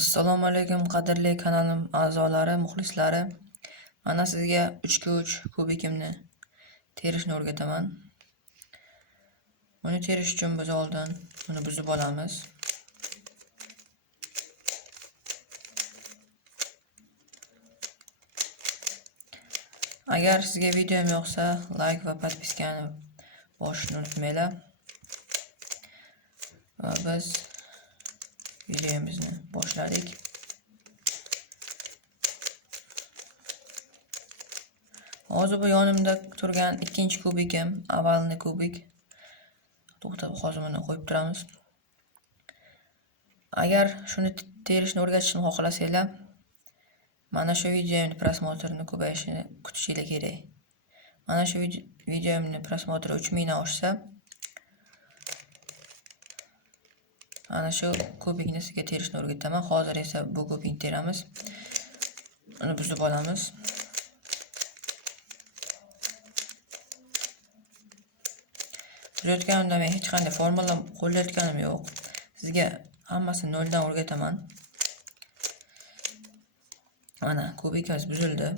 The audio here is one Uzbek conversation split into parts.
Assalomu alaykum qadrli kanalim a'zolari, muxlislari. Mana sizga uchga uch kubikimni terishni o'rgataman. Buni terish uchun biz oldin buni buzib olamiz. Agar sizga videom yoqsa, like va podpiskani bosishni unutmanglar. Va biz videomizni boshladik. Hozir bu yonimda turgan ikkinchi kubikim, avvalni kubik. To'xtab, hozir buni qo'yib turamiz. Agar shuni terishni o'rgatishni xohlasanglar, mana shu videomni prosmotrini ko'payishini kutishinglar kerak. Mana shu videomni prosmotri 3000 dan oshsa, ana shu kubikni sizga terishni o'rgataman. Hozir esa bu kubikni teramiz. Uni buzib olamiz. buzayotganimda men hech qanday formula qo'llayotganim yo'q. Sizga hammasini noldan o'rgataman. Mana kubikimiz buzildi.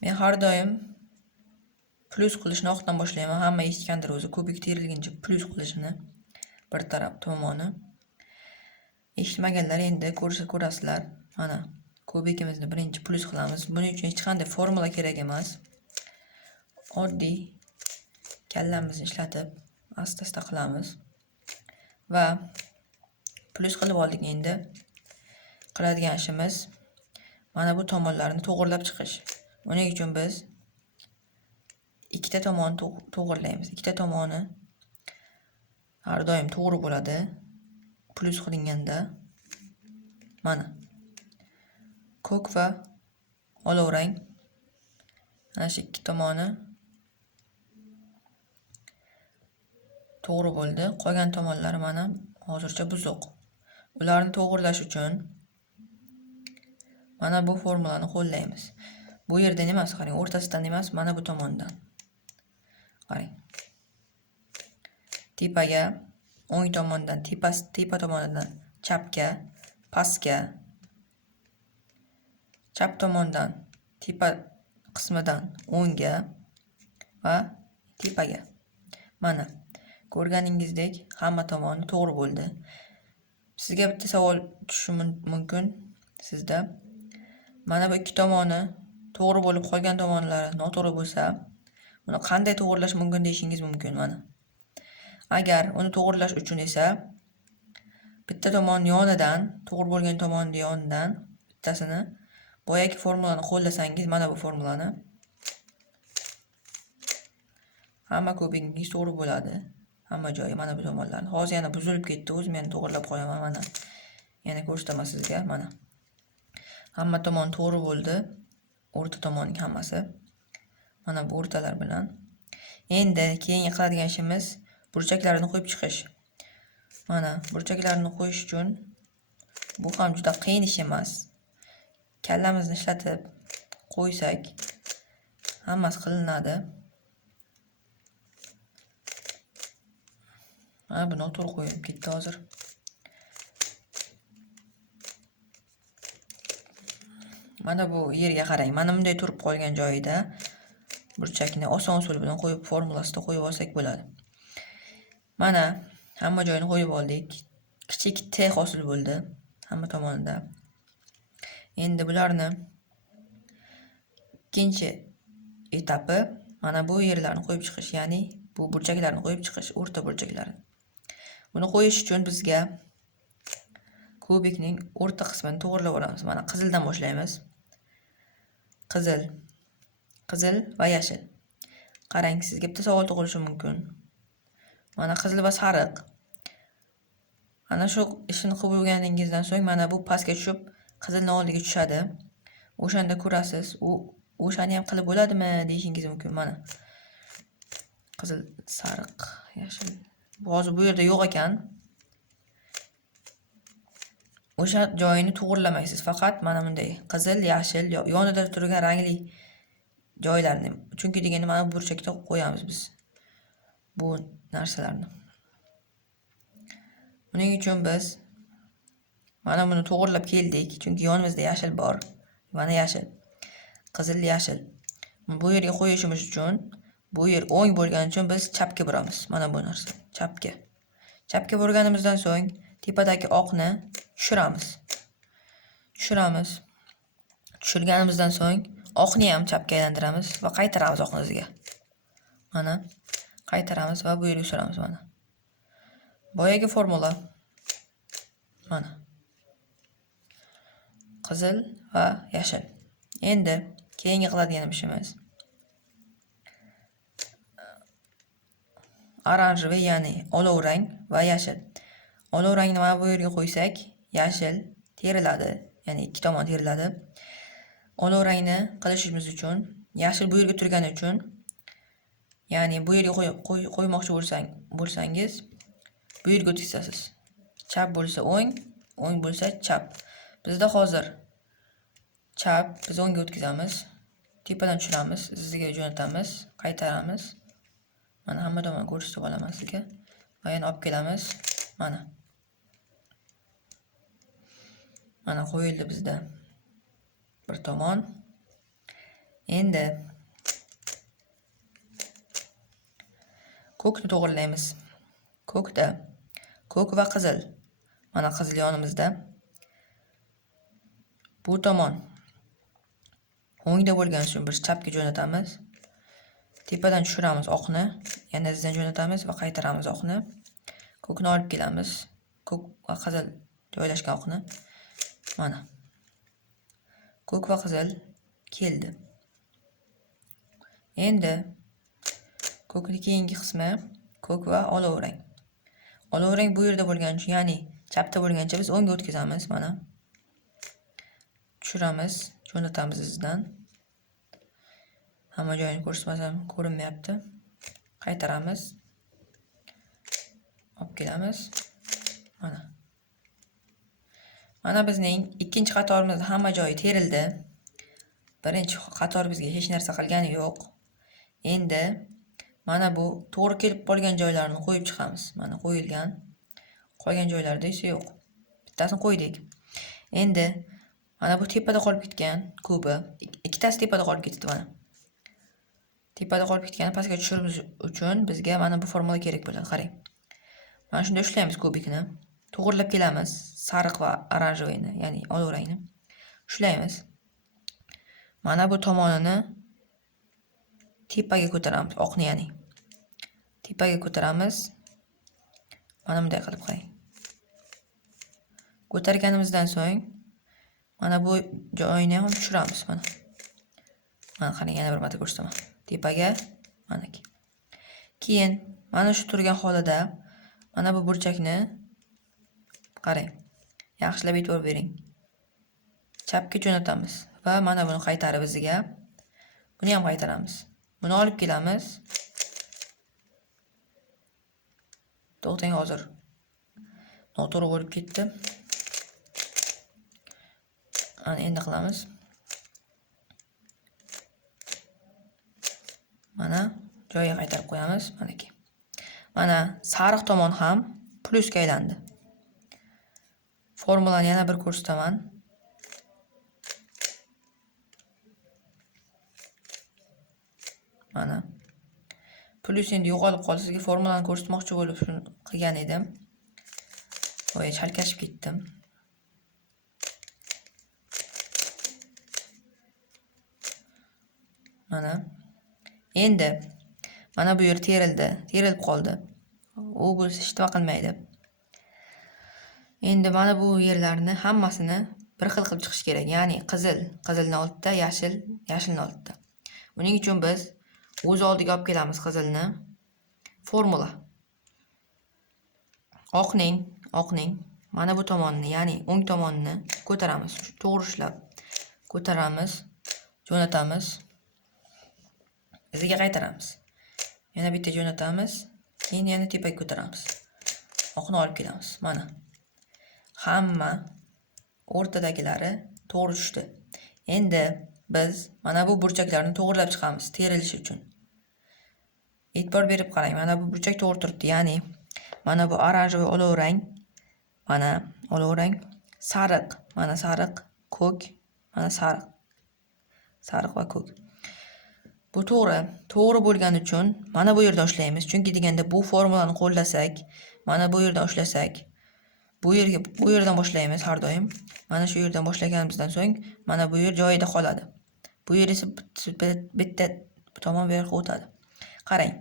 Men har doim plus qilishni oqdan boshlayman. Hamma eshitgandir o'zi kubik terilguncha plus qilishni bir taraf tomoni. Eshitmaganlar endi ko'rsa ko'rasizlar. Mana kubikimizni birinchi plus qilamiz. Buning uchun hech qanday formula kerak emas. Oddiy kallamizni ishlatib asta-asta qilamiz. Va plus qilib oldik endi. Qiladigan ishimiz mana bu tomonlarni to'g'irlab chiqish. Buning uchun biz ikkita tomonni to'g'irlaymiz. Ikkita tomoni har doim to'g'ri bo'ladi. Plus qilinganda mana ko'k va olovrang ana shu ikki tomoni to'g'ri bo'ldi. Qolgan tomonlari mana hozircha buzuq. Ularni to'g'irlash uchun mana bu formulani qo'llaymiz. Bu yerdan emas, qarang, o'rtasidan emas, mana bu tomondan. Qarang. Tepaga, o'ng tomondan, tepa tepa tomonidan chapga, pastga, chap tomondan, tepa qismidan o'ngga va tepaga. Mana ko'rganingizdek hamma tomoni to'g'ri bo'ldi. Sizga bitta savol tushishi mumkin sizda. Mana bu ikki tomoni to'g'ri bo'lib qolgan tomonlari noto'g'ri bo'lsa, uni qanday to'g'irlash mumkin deyishingiz mumkin mana. Agar uni to'g'irlash uchun esa bitta tomon yonidan, to'g'ri bo'lgan tomonni yonidan bittasini boyagi formulani qo'llasangiz, mana bu formulani hamma kubigingiz to'g'ri bo'ladi. Hamma joyi mana bu tomonlarni. Hozir yana buzilib ketdi, o'zim yana to'g'irlab qo'yaman mana. Yana ko'rsataman sizga mana. Hamma tomon to'g'ri bo'ldi. O'rta tomonning hammasi. Mana bu o'rtalar bilan. Endi keyingi qiladigan ishimiz burchaklarni qo'yib chiqish. Mana burchaklarni qo'yish uchun bu ham juda qiyin ish emas. Kallamizni ishlatib qo'ysak hammasi qilinadi. mana bu noto'g'ri qo'yib ketdi hozir. Mana bu yerga qarang. Mana bunday turib qolgan joyida burchakni oson usul bilan qo'yib formulasida qo'yib olsak bo'ladi. Mana hamma joyini qo'yib oldik. Kichik T hosil bo'ldi hamma tomonida. Endi bularni ikkinchi etapi mana bu yerlarni qo'yib chiqish, ya'ni bu burchaklarni qo'yib chiqish, o'rta burchaklarni. Buni qo'yish uchun bizga kubikning o'rta qismini to'g'irlab olamiz. Mana qizildan boshlaymiz. Qizil, qizil va yashil. Qarang, sizga bitta savol tug'ilishi mumkin. Mana qizil va sariq. Ana shu ishni qilib bo'lganingizdan so'ng mana bu pastga tushib, qizilni oldiga tushadi. O'shanda ko'rasiz, u o'shani ham qilib bo'ladimi deyishingiz mumkin. Mana qizil, sariq, yashil. Hozir bu yerda yo'q ekan. O'sha joyini to'g'irlamaysiz, faqat mana bunday qizil, yashil yonida turgan rangli joylarni. Chunki mana bu burchakda qo'yamiz biz bu narsalarni. Buning uchun biz mana buni to'g'irlab keldik, chunki yonimizda yashil bor. Mana yashil. Qizil yashil. Bu yerga qo'yishimiz uchun bu yer o'ng bo'lgani uchun biz chapga buramiz. Mana bu narsa, chapga. Chapga burganimizdan so'ng tepadagi oqni tushiramiz. Tushiramiz. Tushirganimizdan so'ng oqni ham chapga aylantiramiz va qaytaramiz oqni iziga. Mana qaytaramiz va bu yerga suramiz mana. Boyagi formula mana. Qizil va yashil. Endi keyingi qiladigan ishimiz oranjiviy, ya'ni olov rang va yashil. Olov rangni mana bu yerga qo'ysak, yashil teriladi, ya'ni ikki tomon teriladi. Olov rangni qilishimiz uchun yashil bu yerga turgani uchun ya'ni bu yerga qo'ymoqchi bo'lsang bo'lsangiz bu yerga o'tkazasiz. Chap bo'lsa o'ng, o'ng bo'lsa chap. Bizda hozir chap biz o'ngga o'tkazamiz. Tepadan tushiramiz, iziga jo'natamiz, qaytaramiz. Mana hamma tomon ko'rsatib olaman sizga. Va yana olib kelamiz. Mana. Mana qo'yildi bizda. Bir tomon. Endi ko'kni to'g'irlaymiz. Ko'kda ko'k va qizil. Mana qizil yonimizda. Bu tomon o'ngda bo'lgani uchun biz chapga jo'natamiz. Tepadan tushiramiz oqni, yana izdan jo'natamiz va qaytaramiz oqni. Ko'kni olib kelamiz. Ko'k va qizil joylashgan oqni. Mana. Ko'k va qizil keldi. Endi ko'kni keyingi qismi ko'k va olovrang olovrang bu yerda bo'lgani uchun, ya'ni chapda bo'lgancha biz o'ngga o'tkazamiz, mana. Tushiramiz, jo'natamiz izidan Hamma joyini ko'rsatmasam ko'rinmayapti. Qaytaramiz. Olib kelamiz. Mana. Mana bizning ikkinchi qatorimiz hamma joyi terildi. Birinchi qator bizga hech narsa qilgani yo'q. Endi mana bu to'g'ri kelib qolgan joylarini qo'yib chiqamiz. Mana qo'yilgan. Qolgan joylarda esa yo'q. Bittasini qo'ydik. Endi mana bu tepada qolib ketgan kubi, ikkitasi tepada qolib ketdi mana. tepada qolib ketgani pastga tushirimiz uchun bizga mana bu formula kerak bo'ladi qarang mana shunday ushlaymiz kubikni to'g'irlab kelamiz. Sariq va оранжевыйni ya'ni olov rangni ushlaymiz. Mana bu tomonini tepaga ko'taramiz. Oqni ya'ni. Tepaga ko'taramiz. Mana bunday qilib qarang ko'targanimizdan so'ng mana bu joyini ham tushiramiz mana. Mana qarang yana bir marta ko'rsataman. Tepaga manaki. Keyin mana shu turgan holida mana bu burchakni qarang yaxshilab e'tibor bering. Chapga jo'natamiz va mana buni qaytarib iziga buni ham qaytaramiz. Buni olib kelamiz. To'xtang hozir. Noto'g'ri bo'lib ketdi. Ana endi qilamiz. Mana joyiga qaytarib qo'yamiz. Manaki mana sariq tomon ham plyusga aylandi. Formulani yana bir ko'rsataman mana plyus endi yo'qolib qoldi. Sizga formulani ko'rsatmoqchi bo'lib shuni qilgan edim. Voy chalkashib ketdim. Mana. Endi mana bu yer terildi, terilib qoldi. U bo'lsa hech nima. Endi mana bu yerlarni hammasini bir xil qilib chiqish kerak. Ya'ni qizil, qizilni oldida, yashil, yashilni oldida. Buning uchun biz o'z oldiga olib kelamiz qizilni. Formula. Oqning, oqning mana bu tomonni, ya'ni o'ng tomonni ko'taramiz. To'g'ri ushlab ko'taramiz, jo'natamiz. iziga qaytaramiz yana bitta jo'natamiz keyin yana tepaga ko'taramiz oqni olib kelamiz mana hamma o'rtadagilari to'g'ri tushdi. Endi biz mana bu burchaklarni to'g'irlab chiqamiz terilishi uchun. E'tibor berib qarang mana bu burchak to'g'ri turibdi ya'ni mana bu oranjivoy olov rang mana olovrang sariq mana sariq ko'k mana sariq sariq va ko'k. Bu to'g'ri to'g'ri bo'lgani uchun mana bu yerdan ushlaymiz chunki deganda bu formulani qo'llasak mana bu yerdan ushlasak bu yerga bu yerdan boshlaymiz har doim. Mana shu yerdan boshlaganimizdan so'ng mana bu yer joyida qoladi. Bu yer esa bitta tomon bu o'tadi. Qarang.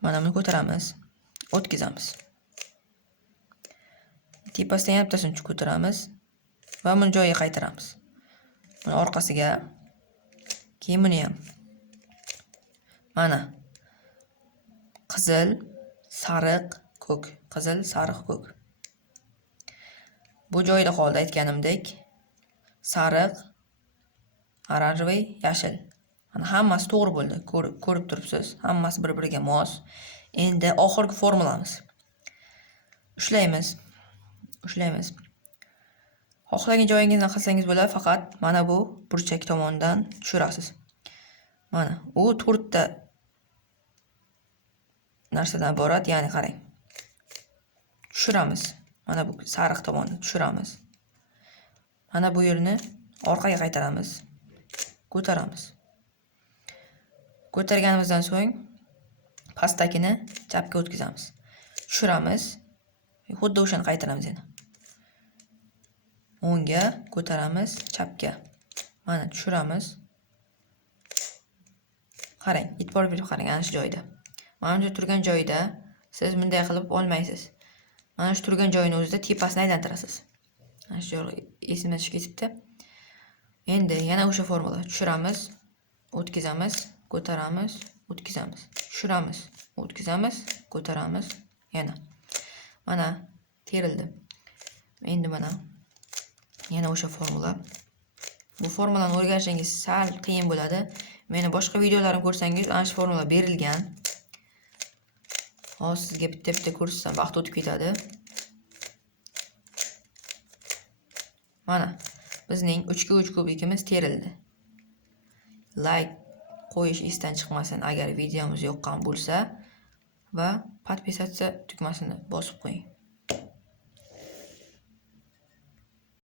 Mana buni ko'taramiz. O'tkazamiz. Tepasidan yana bittasini ko'taramiz va buni joyiga qaytaramiz. Buni orqasiga keyin buni ham. Mana. Qizil sariq ko'k. Qizil sariq ko'k. Bu joyida qoldi aytganimdek. Sariq oranjevый yashil. Mana hammasi to'g'ri bo'ldi ko'rib turibsiz. Hammasi bir biriga mos. Endi oxirgi formulamiz. Ushlaymiz. Ushlaymiz. Xohlagan joyingizdan qilsangiz bo'ladi faqat mana bu burchak tomonidan tushirasiz. Mana u to'rtta narsadan iborat ya'ni qarang. Tushiramiz. Mana bu sariq tomonni tushiramiz. Mana bu yerni orqaga qaytaramiz. Ko'taramiz. Ko'targanimizdan so'ng pastdagini chapga o'tkazamiz. Tushiramiz. Xuddi o'shani qaytaramiz yana. O'ngga ko'taramiz chapga. Mana tushiramiz. Qarang e'tibor berib qarang ana shu joyda. Mana shu turgan joyida siz bunday qilib olmaysiz. Mana shu turgan joyini o'zida tepasini aylantirasiz. Mana shu joyi esimdan chiqib ketibdi. Endi yana o'sha formula tushiramiz. O'tkazamiz ko'taramiz o'tkazamiz. Tushiramiz o'tkazamiz ko'taramiz. Yana. Mana terildi. Endi mana yana o'sha formula. Bu formulani o'rganishingiz sal qiyin bo'ladi. Meni boshqa videolarimni ko'rsangiz ana shu formula berilgan. Hozir sizga bitta bitta ko'rsatsam vaqt o'tib ketadi. Mana bizning uchga uch kubikimiz terildi. Layk qo'yish esdan chiqmasin agar videomiz yoqqan bo'lsa va подписаться tugmasini bosib qo'ying.